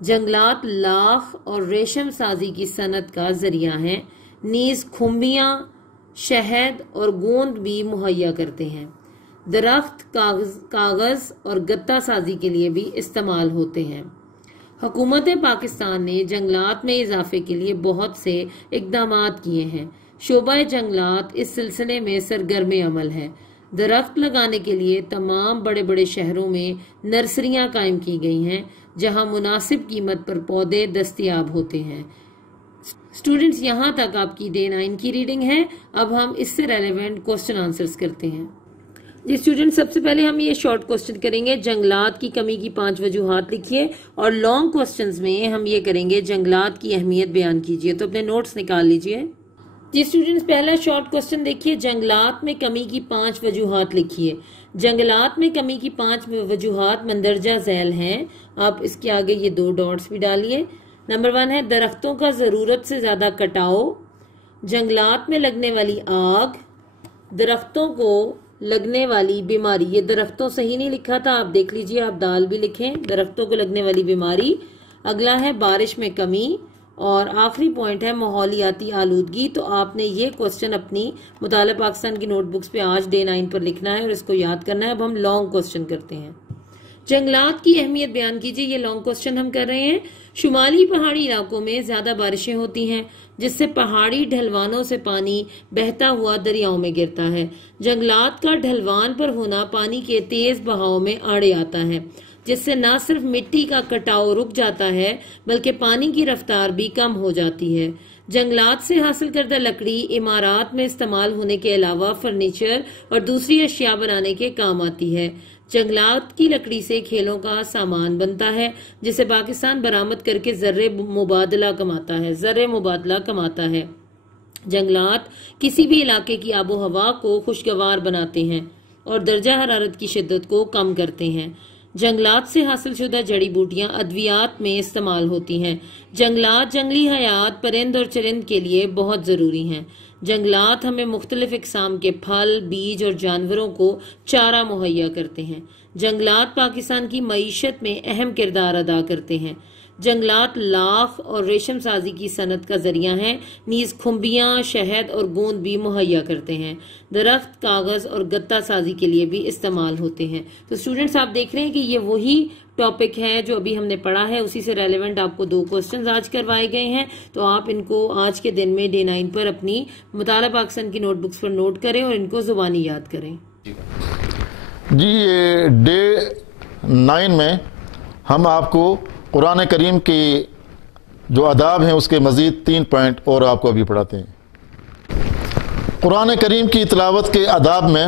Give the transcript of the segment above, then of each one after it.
جنگلات لاخ اور ریشم سازی کی صنعت کا ذریعہ ہیں، نیز کھمبیاں، شہد اور گوند بھی مہیا کرتے ہیں۔ درخت کاغذ اور گتا سازی کے لیے بھی استعمال ہوتے ہیں۔ حکومت پاکستان نے جنگلات میں اضافے کے لیے بہت سے اقدامات کیے ہیں۔ شعبہ جنگلات اس سلسلے میں سرگرم عمل ہے۔ درخت لگانے کے لیے تمام بڑے بڑے شہروں میں نرسریاں قائم کی گئی ہیں جہاں مناسب قیمت پر پودے دستیاب ہوتے ہیں۔ اسٹوڈنٹس، یہاں تک آپ کی ڈے 9 کی ریڈنگ ہے۔ اب ہم اس سے ریلیونٹ کوسچن آنسرز کرتے ہیں۔ جی اسٹوڈنٹ، سب سے پہلے ہم یہ شارٹ کوسچن کریں گے، جنگلات کی کمی کی 5 وجوہات لکھیے، اور لانگ کوسچنز میں ہم یہ کریں گے جنگلات کی اہمیت بیان کیجیے۔ تو اپنے نوٹس نکال لیجیے۔ جی اسٹوڈنٹس، پہلا شارٹ کوسچن دیکھیے، جنگلات میں کمی کی 5 وجوہات لکھیے۔ جنگلات میں کمی کی 5 وجوہات مندرجہ ذیل ہیں۔ آپ اس کے آگے یہ 2 ڈاٹس بھی ڈالیے۔ نمبر 1 ہے درختوں کا ضرورت سے زیادہ کٹاؤ، جنگلات میں لگنے والی آگ، درختوں کو لگنے والی بیماری۔ یہ درختوں صحیح نہیں لکھا تھا، آپ دیکھ لیجئے، آپ دال بھی لکھیں، درختوں کو لگنے والی بیماری۔ اگلا ہے بارش میں کمی، اور آخری پوائنٹ ہے ماحولیاتی آلودگی۔ تو آپ نے یہ کوسچن اپنی مطالعہ پاکستان کی نوٹ بکس پہ آج ڈے 9 پر لکھنا ہے اور اس کو یاد کرنا ہے۔ اب ہم لانگ کوسچن کرتے ہیں۔ جنگلات کی اہمیت بیان کیجیے، یہ لانگ کوسچن ہم کر رہے ہیں۔ شمالی پہاڑی علاقوں میں زیادہ بارشیں ہوتی ہیں جس سے پہاڑی ڈھلوانوں سے پانی بہتا ہوا دریاؤں میں گرتا ہے۔ جنگلات کا ڈھلوان پر ہونا پانی کے تیز بہاؤ میں آڑے آتا ہے، جس سے نہ صرف مٹی کا کٹاؤ رک جاتا ہے بلکہ پانی کی رفتار بھی کم ہو جاتی ہے۔ جنگلات سے حاصل کردہ لکڑی عمارات میں استعمال ہونے کے علاوہ فرنیچر اور دوسری اشیاء بنانے کے کام آتی ہے۔ جنگلات کی لکڑی سے کھیلوں کا سامان بنتا ہے جسے پاکستان برآمد کر کے زر مبادلہ کماتا ہے۔ جنگلات کسی بھی علاقے کی آب و ہوا کو خوشگوار بناتے ہیں اور درجہ حرارت کی شدت کو کم کرتے ہیں۔ جنگلات سے حاصل شدہ جڑی بوٹیاں ادویات میں استعمال ہوتی ہیں۔ جنگلات جنگلی حیات پرند اور چرند کے لیے بہت ضروری ہیں۔ جنگلات ہمیں مختلف اقسام کے پھل، بیج اور جانوروں کو چارہ مہیا کرتے ہیں۔ جنگلات پاکستان کی معیشت میں اہم کردار ادا کرتے ہیں۔ جنگلات لاخ اور ریشم سازی کی صنعت کا ذریعہ ہیں، نیز کھمبیاں، شہد اور گوند بھی مہیا کرتے ہیں۔ درخت کاغذ اور گتا سازی کے لیے بھی استعمال ہوتے ہیں۔ تو اسٹوڈنٹس، آپ دیکھ رہے ہیں کہ یہ وہی ٹاپک ہے جو ابھی ہم نے پڑھا ہے، اسی سے ریلیونٹ آپ کو 2 کوسچنز آج کروائے گئے ہیں۔ تو آپ ان کو آج کے دن میں ڈے 9 پر اپنی مطالعہ پاکستان کی نوٹ بکس پر نوٹ کریں اور ان کو زبانی یاد کریں۔ جی، یہ ڈے 9 میں ہم آپ کو قرآن کریم کی جو آداب ہیں اس کے مزید 3 پوائنٹ اور آپ کو ابھی پڑھاتے ہیں۔ قرآن کریم کی تلاوت کے آداب میں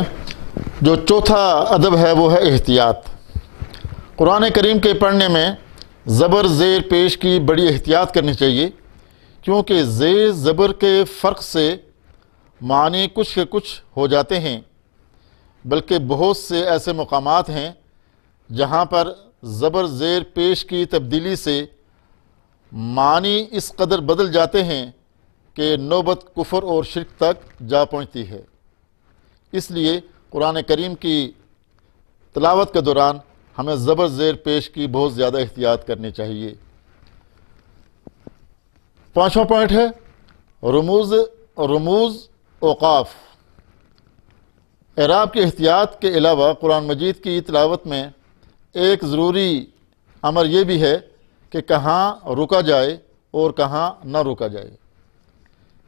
جو چوتھا ادب ہے وہ ہے احتیاط۔ قرآن کریم کے پڑھنے میں زبر زیر پیش کی بڑی احتیاط کرنی چاہیے، کیونکہ زیر زبر کے فرق سے معنی کچھ کے کچھ ہو جاتے ہیں، بلکہ بہت سے ایسے مقامات ہیں جہاں پر زبر زیر پیش کی تبدیلی سے معنی اس قدر بدل جاتے ہیں کہ نوبت کفر اور شرک تک جا پہنچتی ہے۔ اس لیے قرآن کریم کی تلاوت کے دوران ہمیں زبر زیر پیش کی بہت زیادہ احتیاط کرنی چاہیے۔ 5واں پوائنٹ ہے رموز اوقاف۔ اعراب کی احتیاط کے علاوہ قرآن مجید کی تلاوت میں ایک ضروری امر یہ بھی ہے کہ کہاں رکا جائے اور کہاں نہ رکا جائے،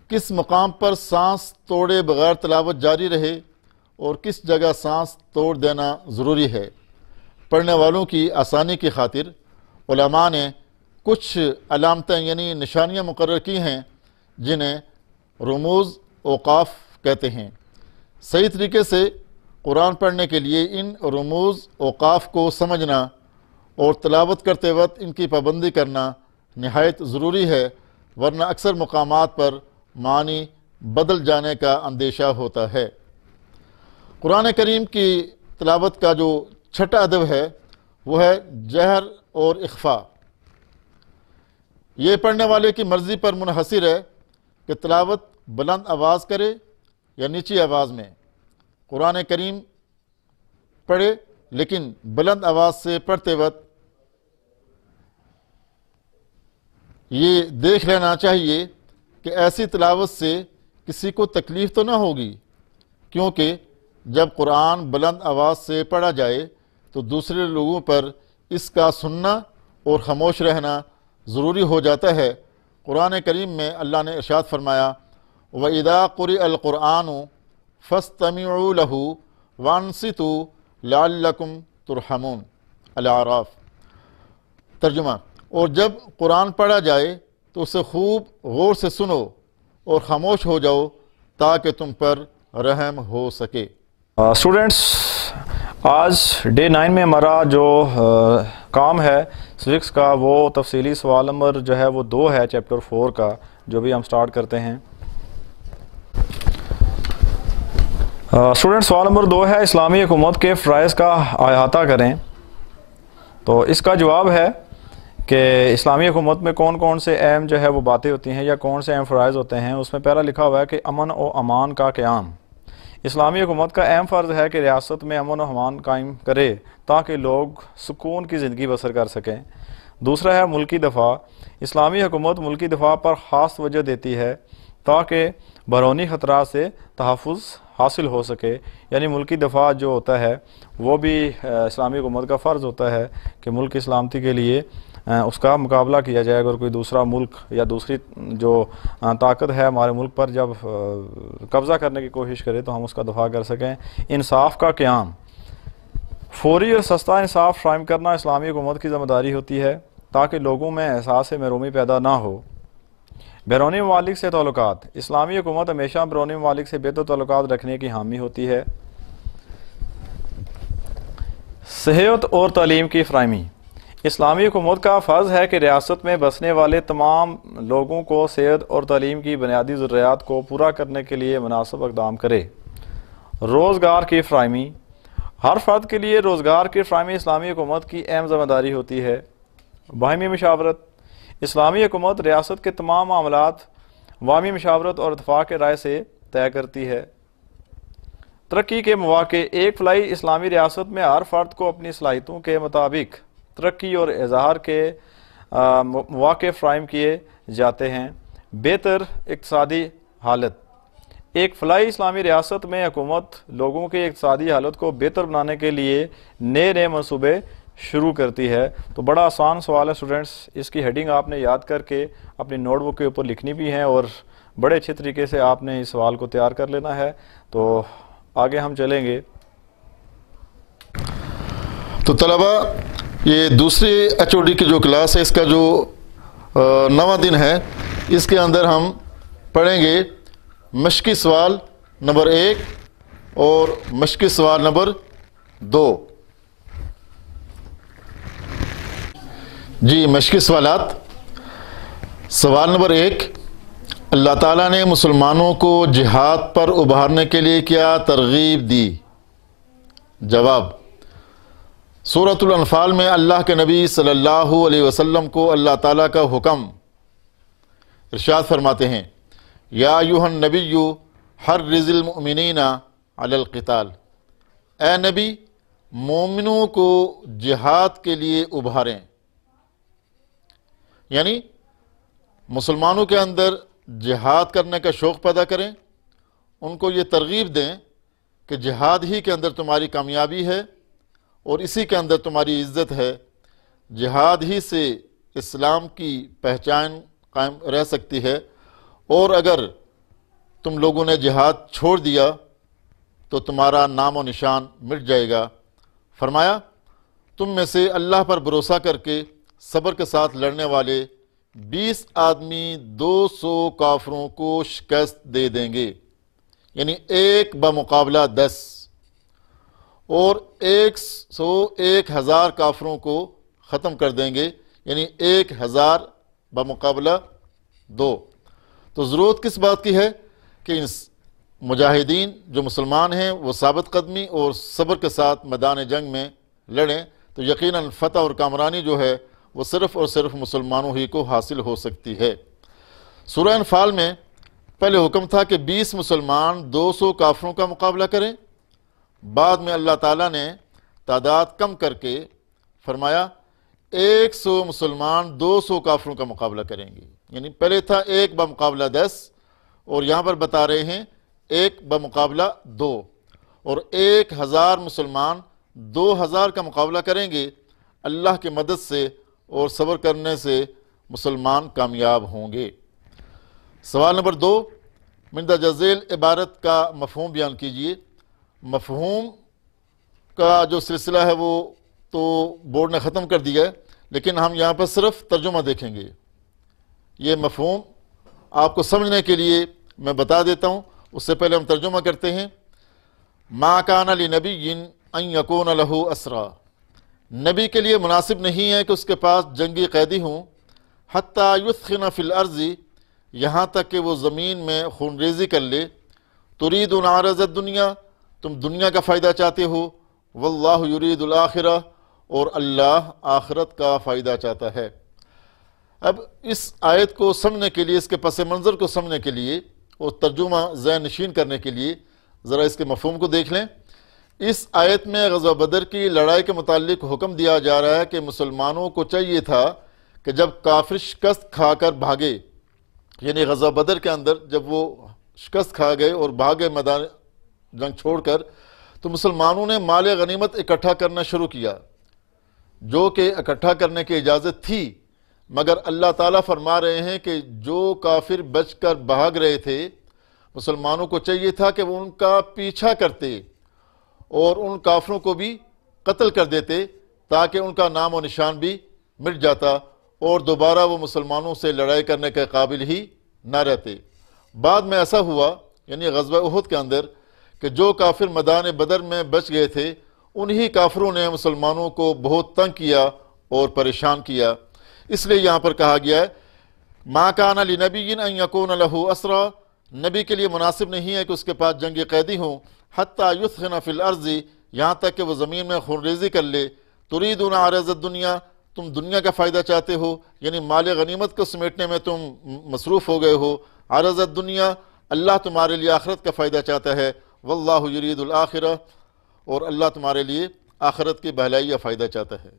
کس مقام پر سانس توڑے بغیر تلاوت جاری رہے اور کس جگہ سانس توڑ دینا ضروری ہے۔ پڑھنے والوں کی آسانی کی خاطر علماء نے کچھ علامتیں یعنی نشانیاں مقرر کی ہیں جنہیں رموز اوقاف کہتے ہیں۔ صحیح طریقے سے قرآن پڑھنے کے لیے ان رموز اوقاف کو سمجھنا اور تلاوت کرتے وقت ان کی پابندی کرنا نہایت ضروری ہے، ورنہ اکثر مقامات پر معنی بدل جانے کا اندیشہ ہوتا ہے۔ قرآن کریم کی تلاوت کا جو چھٹا ادب ہے وہ ہے جہر اور اخفاء۔ یہ پڑھنے والے کی مرضی پر منحصر ہے کہ تلاوت بلند آواز کرے یا نیچی آواز میں۔ قرآن کریم پڑھے لیکن بلند آواز سے پڑھتے وقت یہ دیکھ لینا چاہیے کہ ایسی تلاوت سے کسی کو تکلیف تو نہ ہوگی، کیونکہ جب قرآن بلند آواز سے پڑھا جائے تو دوسرے لوگوں پر اس کا سننا اور خاموش رہنا ضروری ہو جاتا ہے۔ قرآن کریم میں اللہ نے ارشاد فرمایا وَإِذَا قُرِئَ الْقُرْآنُ فَاسْتَمِعُوا لَهُ وَانصِتُوا لَعَلَّكُمْ تُرْحَمُونَ، الاعراف۔ ترجمہ، اور جب قرآن پڑھا جائے تو اسے خوب غور سے سنو اور خاموش ہو جاؤ تاکہ تم پر رحم ہو سکے۔ اسٹوڈنٹس، آج ڈے 9 میں ہمارا جو کام ہے سوکس کا، وہ تفصیلی سوال نمبر جو ہے وہ 2 ہے چیپٹر 4 کا، جو بھی ہم سٹارٹ کرتے ہیں۔ اسٹوڈنٹ، سوال نمبر 2 ہے اسلامی حکومت کے فرائض کا احاطہ کریں۔ تو اس کا جواب ہے کہ اسلامی حکومت میں کون کون سے اہم جو ہے وہ باتیں ہوتی ہیں یا کون سے اہم فرائض ہوتے ہیں۔ اس میں پہلا لکھا ہوا ہے کہ امن و امان کا قیام۔ اسلامی حکومت کا اہم فرض ہے کہ ریاست میں امن و امان قائم کرے تاکہ لوگ سکون کی زندگی بسر کر سکیں۔ دوسرا ہے ملکی دفاع۔ اسلامی حکومت ملکی دفاع پر خاص توجہ دیتی ہے تاکہ بیرونی خطرات سے تحفظ حاصل ہو سکے، یعنی ملکی دفاع جو ہوتا ہے وہ بھی اسلامی حکومت کا فرض ہوتا ہے کہ ملک کی سلامتی کے لیے اس کا مقابلہ کیا جائے۔ اگر کوئی دوسرا ملک یا دوسری جو طاقت ہے ہمارے ملک پر جب قبضہ کرنے کی کوشش کرے تو ہم اس کا دفاع کر سکیں۔ انصاف کا قیام۔ فوری اور سستا انصاف فراہم کرنا اسلامی حکومت کی ذمہ داری ہوتی ہے تاکہ لوگوں میں احساس محرومی پیدا نہ ہو۔ بیرونی ممالک سے تعلقات۔ اسلامی حکومت ہمیشہ بیرونی ممالک سے بہتر تعلقات رکھنے کی حامی ہوتی ہے۔ صحت اور تعلیم کی فراہمی۔ اسلامی حکومت کا فرض ہے کہ ریاست میں بسنے والے تمام لوگوں کو صحت اور تعلیم کی بنیادی ضروریات کو پورا کرنے کے لیے مناسب اقدام کرے۔ روزگار کی فراہمی۔ ہر فرد کے لیے روزگار کی فراہمی اسلامی حکومت کی اہم ذمہ داری ہوتی ہے۔ باہمی مشاورت۔ اسلامی حکومت ریاست کے تمام معاملات باہمی مشاورت اور اتفاق رائے سے طے کرتی ہے۔ ترقی کے مواقع۔ ایک فلاحی اسلامی ریاست میں ہر فرد کو اپنی صلاحیتوں کے مطابق ترقی اور اظہار کے مواقع فراہم کیے جاتے ہیں۔ بہتر اقتصادی حالت۔ ایک فلاحی اسلامی ریاست میں حکومت لوگوں کی اقتصادی حالت کو بہتر بنانے کے لیے نئے منصوبے شروع کرتی ہے۔ تو بڑا آسان سوال ہے اسٹوڈنٹس، اس کی ہیڈنگ آپ نے یاد کر کے اپنی نوٹ بک کے اوپر لکھنی بھی ہے اور بڑے اچھے طریقے سے آپ نے اس سوال کو تیار کر لینا ہے۔ تو آگے ہم چلیں گے۔ تو طلبہ، یہ دوسری ایچ او ڈی کی جو کلاس ہے، اس کا جو 9واں دن ہے، اس کے اندر ہم پڑھیں گے مشقی سوال نمبر 1 اور مشقی سوال نمبر 2۔ جی، مشقی سوالات۔ سوال نمبر 1، اللہ تعالیٰ نے مسلمانوں کو جہاد پر ابھارنے کے لیے کیا ترغیب دی؟ جواب، سورۃ الانفال میں اللہ کے نبی صلی اللہ علیہ وسلم کو اللہ تعالیٰ کا حکم ارشاد فرماتے ہیں یا ایھا النبی حرض المؤمنین علی القتال، اے نبی مومنوں کو جہاد کے لیے ابھاریں، یعنی مسلمانوں کے اندر جہاد کرنے کا شوق پیدا کریں، ان کو یہ ترغیب دیں کہ جہاد ہی کے اندر تمہاری کامیابی ہے اور اسی کے اندر تمہاری عزت ہے، جہاد ہی سے اسلام کی پہچان قائم رہ سکتی ہے، اور اگر تم لوگوں نے جہاد چھوڑ دیا تو تمہارا نام و نشان مٹ جائے گا۔ فرمایا تم میں سے اللہ پر بھروسہ کر کے صبر کے ساتھ لڑنے والے 20 آدمی 200 کافروں کو شکست دے دیں گے، یعنی ایک بمقابلہ 10، اور 101,000 کافروں کو ختم کر دیں گے، یعنی 1000 بمقابلہ 2۔ تو ضرورت کس بات کی ہے کہ مجاہدین جو مسلمان ہیں وہ ثابت قدمی اور صبر کے ساتھ میدان جنگ میں لڑیں، تو یقیناً فتح اور کامرانی جو ہے وہ صرف اور صرف مسلمانوں ہی کو حاصل ہو سکتی ہے۔ سورہ انفال میں پہلے حکم تھا کہ 20 مسلمان 200 کافروں کا مقابلہ کریں، بعد میں اللہ تعالیٰ نے تعداد کم کر کے فرمایا 100 مسلمان 200 کافروں کا مقابلہ کریں گے. یعنی پہلے تھا 1 بمقابلہ 10 اور یہاں پر بتا رہے ہیں 1 بمقابلہ 2، اور 1000 مسلمان 2000 کا مقابلہ کریں گے. اللہ کی مدد سے اور صبر کرنے سے مسلمان کامیاب ہوں گے. سوال نمبر 2، مندرجہ ذیل عبارت کا مفہوم بیان کیجئے. مفہوم کا جو سلسلہ ہے وہ تو بورڈ نے ختم کر دیا ہے، لیکن ہم یہاں پر صرف ترجمہ دیکھیں گے. یہ مفہوم آپ کو سمجھنے کے لیے میں بتا دیتا ہوں، اس سے پہلے ہم ترجمہ کرتے ہیں. ما کان لنبی ان یکون لہ اسرا، نبی کے لیے مناسب نہیں ہے کہ اس کے پاس جنگی قیدی ہوں. حتی یثخن فی الارض، یہاں تک کہ وہ زمین میں خون ریزی کر لے. تريدون عرض الدنیا، تم دنیا کا فائدہ چاہتے ہو. واللہ یرید الآخرہ، اور اللہ آخرت کا فائدہ چاہتا ہے. اب اس آیت کو سمجھنے کے لیے، اس کے پس منظر کو سمجھنے کے لیے اور ترجمہ ذہن نشین کرنے کے لیے ذرا اس کے مفہوم کو دیکھ لیں. اس آیت میں غزوہ بدر کی لڑائی کے متعلق حکم دیا جا رہا ہے کہ مسلمانوں کو چاہیے تھا کہ جب کافر شکست کھا کر بھاگے، یعنی غزوہ بدر کے اندر جب وہ شکست کھا گئے اور بھاگے میدان جنگ چھوڑ کر، تو مسلمانوں نے مال غنیمت اکٹھا کرنا شروع کیا، جو کہ اکٹھا کرنے کی اجازت تھی. مگر اللہ تعالیٰ فرما رہے ہیں کہ جو کافر بچ کر بھاگ رہے تھے، مسلمانوں کو چاہیے تھا کہ وہ ان کا پیچھا کرتے اور ان کافروں کو بھی قتل کر دیتے، تاکہ ان کا نام و نشان بھی مٹ جاتا اور دوبارہ وہ مسلمانوں سے لڑائی کرنے کے قابل ہی نہ رہتے. بعد میں ایسا ہوا، یعنی غزوہ احد کے اندر، کہ جو کافر میدان بدر میں بچ گئے تھے، انہی کافروں نے مسلمانوں کو بہت تنگ کیا اور پریشان کیا. اس لیے یہاں پر کہا گیا ہے ما کان لنبی ان یکون لہ اسرا، نبی کے لیے مناسب نہیں ہے کہ اس کے پاس جنگی قیدی ہوں. حتی یثخن فی الارض، یہاں تک کہ وہ زمین میں خون ریزی کر لے. تریدون عرض الدنیا، تم دنیا کا فائدہ چاہتے ہو، یعنی مال غنیمت کو سمیٹنے میں تم مصروف ہو گئے ہو. عرض الدنیا، اللہ تمہارے لیے آخرت کا فائدہ چاہتا ہے. واللہ یرید الآخرہ، اور اللہ تمہارے لیے آخرت کی بھلائی یا فائدہ چاہتا ہے.